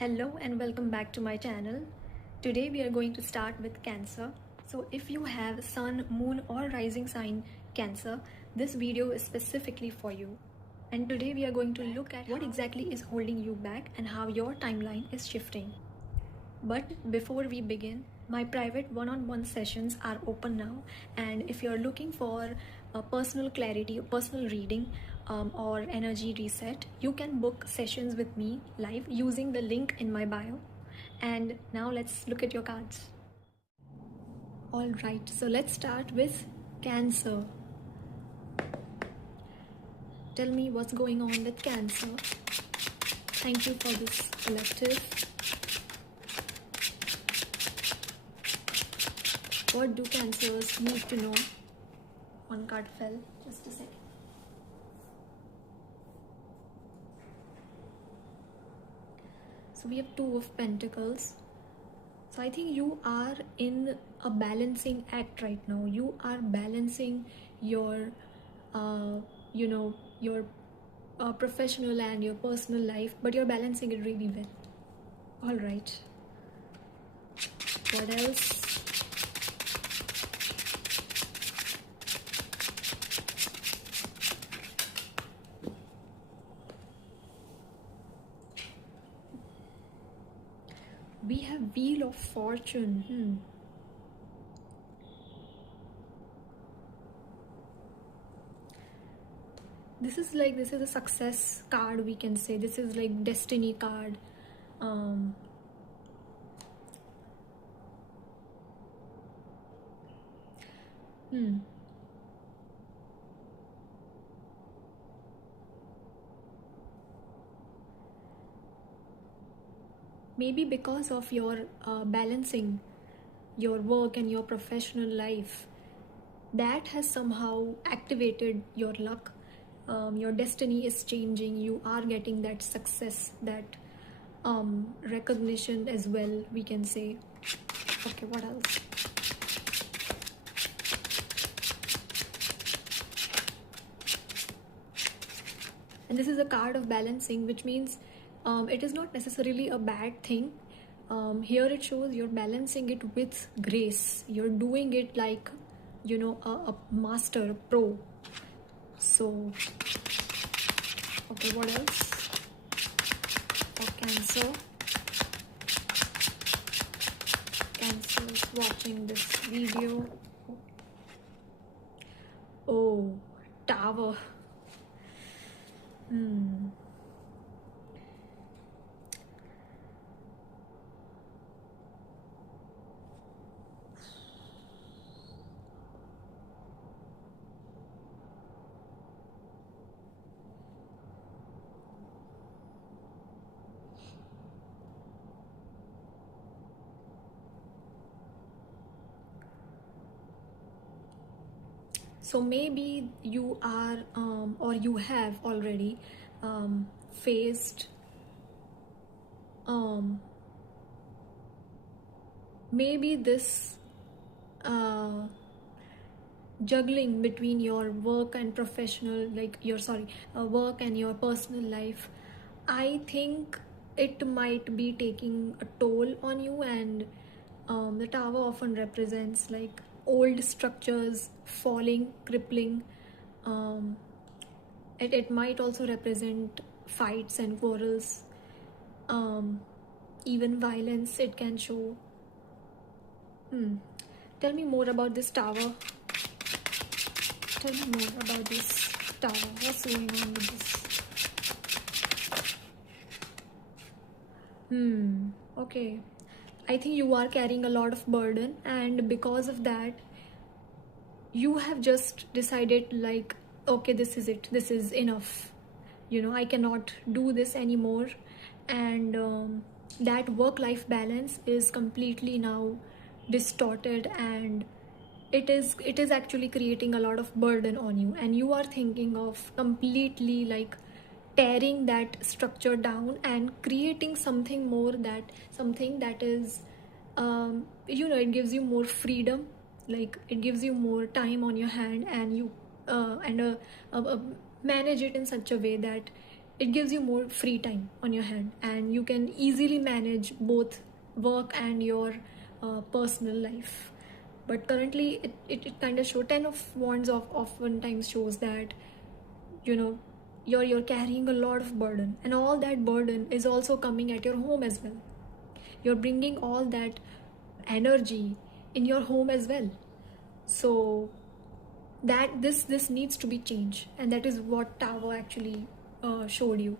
Hello and welcome back to my channel. Today we are going to start with Cancer. So if you have Sun, Moon or Rising sign Cancer, this video is specifically for you. And today we are going to look at what exactly is holding you back and how your timeline is shifting. But before we begin, my private one-on-one sessions are open now, and if you're looking for a personal clarity, a personal reading, or energy reset, you can book sessions with me live using the link in my bio. And now let's look at your cards. All right, so let's start with Cancer. Tell me what's going on with Cancer. Thank you for this collective. What do Cancers need to know? One card fell, just a second. So we have Two of Pentacles. So I think you are in a balancing act right now. You are balancing your, your professional and your personal life, but you're balancing it really well. All right. What else? We have Wheel of Fortune. This is a success card, we can say. This is like destiny card. Maybe because of your balancing your work and your professional life, that has somehow activated your luck. Your destiny is changing. You are getting that success, that recognition as well, we can say. Okay, what else? And this is a card of balancing, which means it is not necessarily a bad thing. Here it shows you're balancing it with grace. You're doing it like, a master, a pro. So, okay, what else for Cancer? Cancer is watching this video. Oh, Tower. So maybe you are or you have already faced maybe this juggling between your work and professional, work and your personal life. I think it might be taking a toll on you, and the Tower often represents like old structures falling, crippling. It might also represent fights and quarrels, even violence it can show. Tell me more about this Tower. Tell me more about this Tower. What's going on with this? Okay. I think you are carrying a lot of burden, and because of that, you have just decided like, okay, this is it. This is enough. I cannot do this anymore. And that work-life balance is completely now distorted, and it is actually creating a lot of burden on you, and you are thinking of completely like tearing that structure down and creating something that is it gives you more freedom, like it gives you more time on your hand, and you manage it in such a way that it gives you more free time on your hand, and you can easily manage both work and your personal life. But currently it kind of shows 10 of wands of oftentimes shows that you're carrying a lot of burden, and all that burden is also coming at your home as well. You're bringing all that energy in your home as well. So that this needs to be changed, and that is what Tower actually showed you.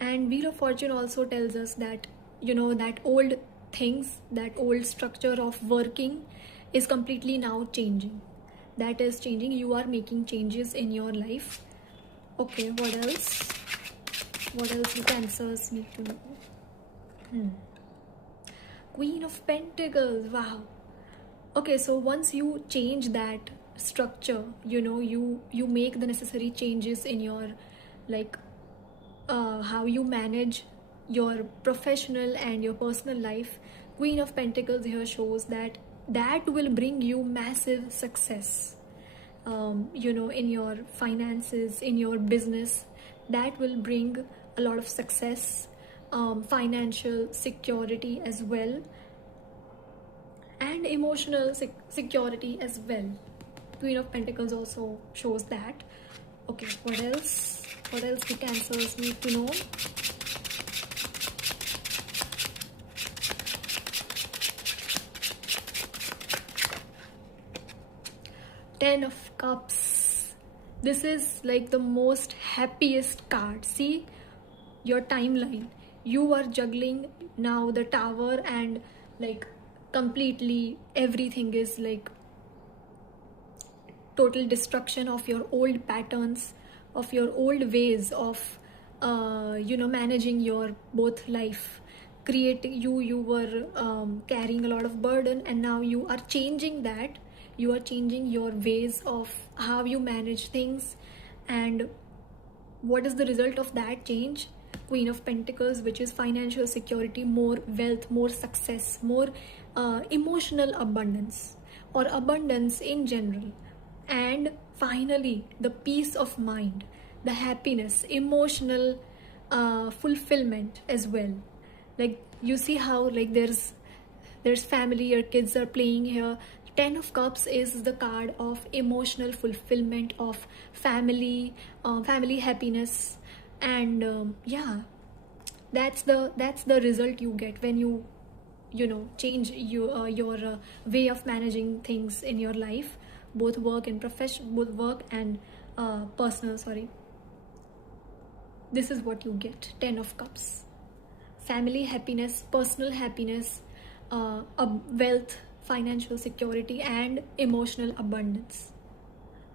And Wheel of Fortune also tells us that that old things, that old structure of working is completely now changing. That is changing. You are making changes in your life. Okay, what else do Cancers need to know? Queen of Pentacles. Wow. Okay, so once you change that structure, you make the necessary changes in your how you manage your professional and your personal life. Queen of Pentacles here shows that will bring you massive success, in your finances, in your business. That will bring a lot of success, financial security as well, and emotional security as well. Queen of Pentacles also shows that. Okay, what else do Cancers need to know? Ten of Cups. This is like the most happiest card. See your timeline. You are juggling now the Tower, and completely everything is total destruction of your old patterns, of your old ways of managing your both life. You were carrying a lot of burden, and now you are changing that. You are changing your ways of how you manage things. And what is the result of that change? Queen of Pentacles, which is financial security, more wealth, more success, more emotional abundance, or abundance in general. And finally, the peace of mind, the happiness, emotional fulfillment as well. You see how there's family, your kids are playing here. Ten of Cups is the card of emotional fulfillment, of family happiness. And that's the result you get when you change your way of managing things in your life, both work and personal. This is what you get. 10 of Cups. Family happiness, personal happiness, wealth, financial security, and emotional abundance.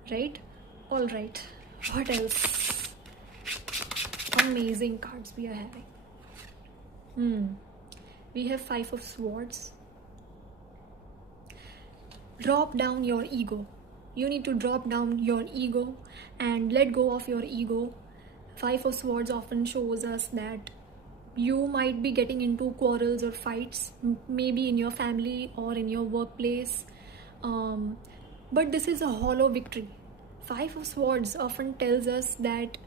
Right? All right. What else? Amazing cards we are having. We have 5 of Swords. Drop down your ego. You need to drop down your ego and let go of your ego. 5 of Swords often shows us that you might be getting into quarrels or fights, maybe in your family or in your workplace, but this is a hollow victory. 5 of Swords often tells us that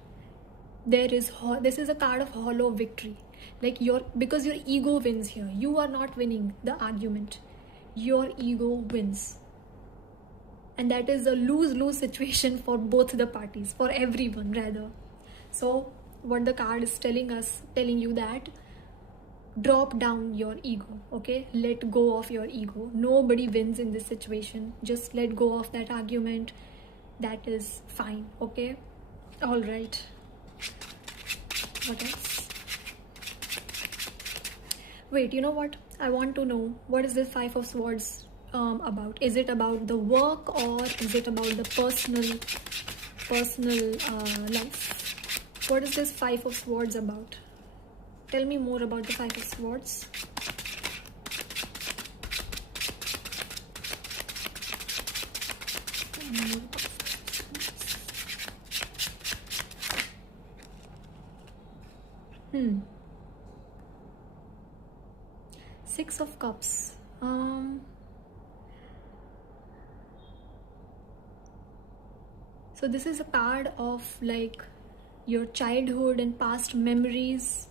this is a card of hollow victory. Because your ego wins here. You are not winning the argument. Your ego wins. And that is a lose-lose situation for both the parties, for everyone rather. So what the card is telling you that drop down your ego, okay? Let go of your ego. Nobody wins in this situation. Just let go of that argument. That is fine, okay? All right. What else? Wait, you know what? I want to know, what is this 5 of Swords about? Is it about the work, or is it about the personal life? What is this 5 of Swords about? Tell me more about the 5 of Swords. Six of Cups. I So this is a card of like your childhood and past memories,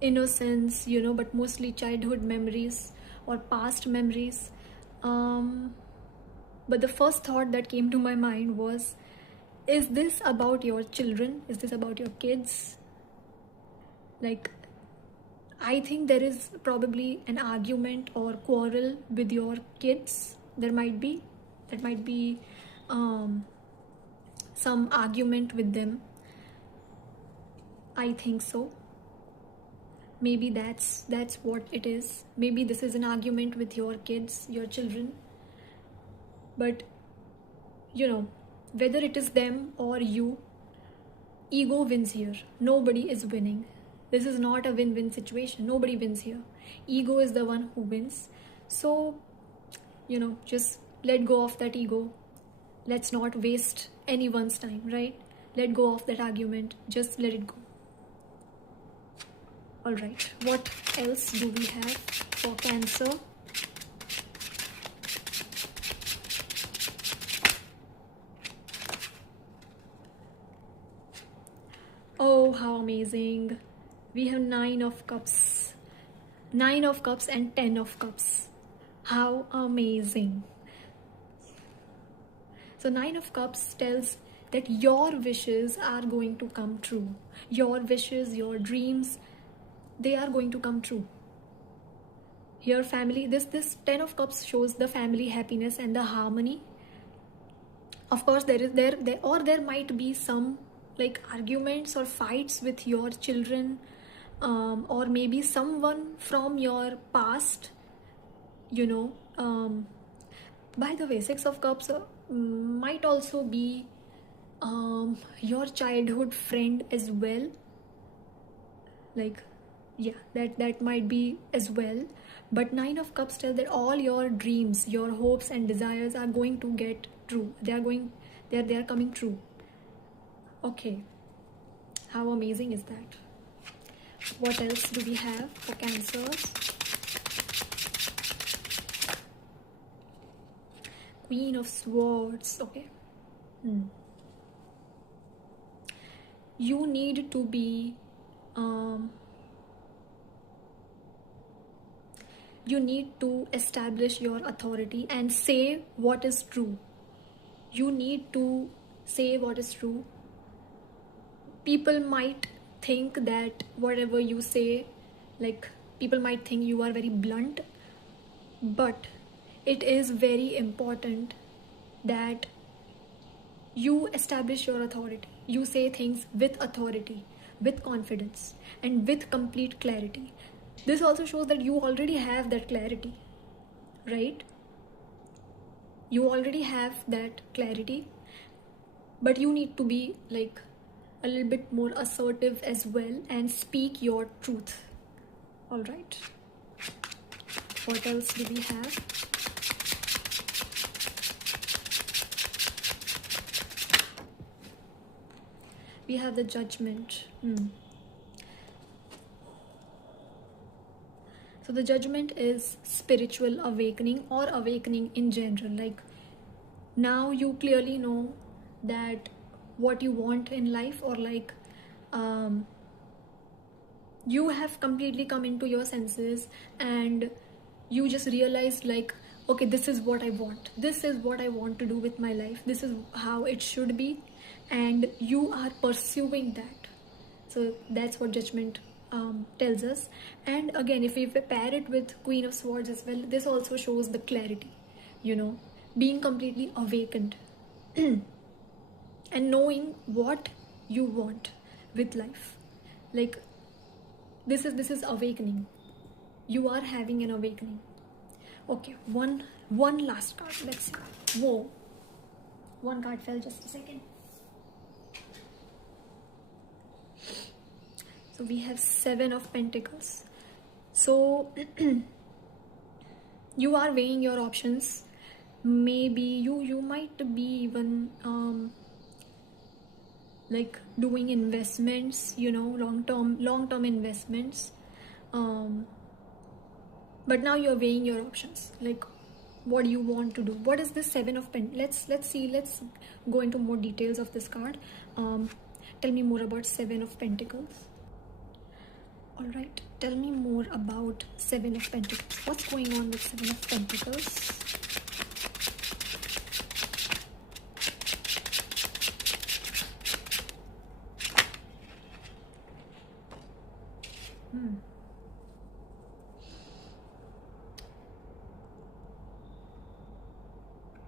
innocence, but mostly childhood memories or past memories. But the first thought that came to my mind was, is this about your children? Is this about your kids? Like, I think there is probably an argument or quarrel with your kids. That might be some argument with them. I think so. Maybe that's what it is. Maybe this is an argument with your kids, your children. But whether it is them or you, ego wins here. Nobody is winning. This is not a win-win situation. Nobody wins here. Ego is the one who wins. So just let go of that ego. Let's not waste anyone's time, right? Let go of that argument. Just let it go. All right, what else do we have for Cancer? Oh, how amazing. We have 9 of Cups. 9 of Cups and 10 of Cups. How amazing. So 9 of Cups tells that your wishes are going to come true. Your wishes, your dreams, they are going to come true. Here family, this 10 of Cups shows the family happiness and the harmony. Of course there might be some like arguments or fights with your children, or maybe someone from your past, by the way, 6 of Cups might also be your childhood friend as well. Like, yeah, that might be as well. But 9 of Cups tell that all your dreams, your hopes and desires are going to get true. They are coming true. Okay, how amazing is that? What else do we have for Cancers? Queen of Swords. Okay. You need to be you need to establish your authority and say what is true. You need to say what is true. People might think that whatever you say, like, people might think you are very blunt, but it is very important that you establish your authority. You say things with authority, with confidence, and with complete clarity. This also shows that you already have that clarity, right? You already have that clarity, but you need to be like a little bit more assertive as well and speak your truth. All right. What else do we have? We have the Judgment. So the Judgment is spiritual awakening or awakening in general. Like, now you clearly know that what you want in life, or like you have completely come into your senses and you just realized like, okay, this is what I want. This is what I want to do with my life. This is how it should be. And you are pursuing that. So that's what Judgment tells us. And again, if we pair it with Queen of Swords as well, this also shows the clarity, being completely awakened and knowing what you want with life. Like, this is awakening. You are having an awakening. Okay, one last card. Let's see. Whoa, one card fell. Just a second. So we have 7 of Pentacles. So you are weighing your options. Maybe you might be even like doing investments, long-term investments. But now you're weighing your options. Like, what you want to do. What is this Seven of Pentacles? Let's go into more details of this card. Tell me more about Seven of Pentacles. All right, tell me more about Seven of Pentacles. What's going on with Seven of Pentacles?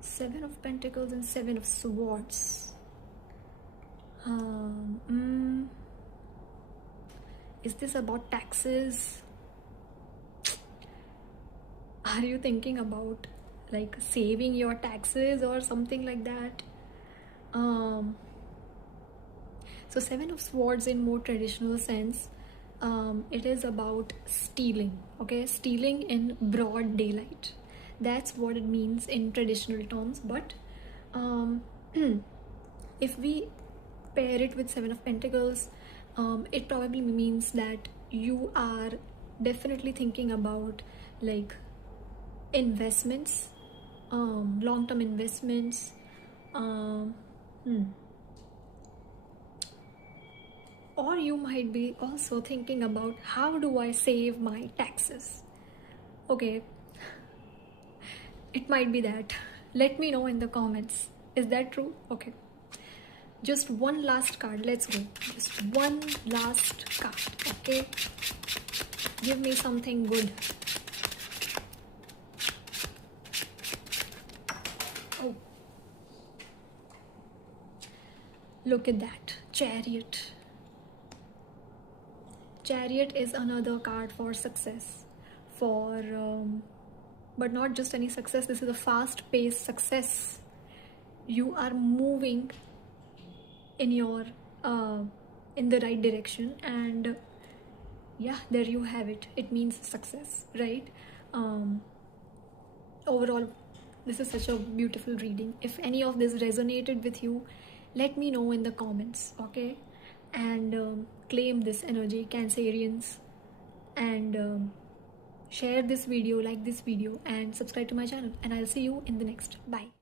Seven of Pentacles and Seven of Swords. Is this about taxes? Are you thinking about like saving your taxes or something like that? So Seven of Swords in more traditional sense, it is about stealing, okay? Stealing in broad daylight. That's what it means in traditional terms. But if we pair it with Seven of Pentacles, it probably means that you are definitely thinking about like investments, long-term investments, or you might be also thinking about how do I save my taxes. Okay, it might be that. Let me know in the comments. Is that true? Okay, just one last card. Let's go. Just one last card. Okay, give me something good. Oh, look at that. Chariot. Chariot is another card for success, for but not just any success. This is a fast-paced success. You are moving in your in the right direction, and yeah, there you have it. It means success, right? Overall, this is such a beautiful reading. If any of this resonated with you, let me know in the comments, okay? And claim this energy, Cancerians, and share this video, like this video, and subscribe to my channel. And I'll see you in the next. Bye.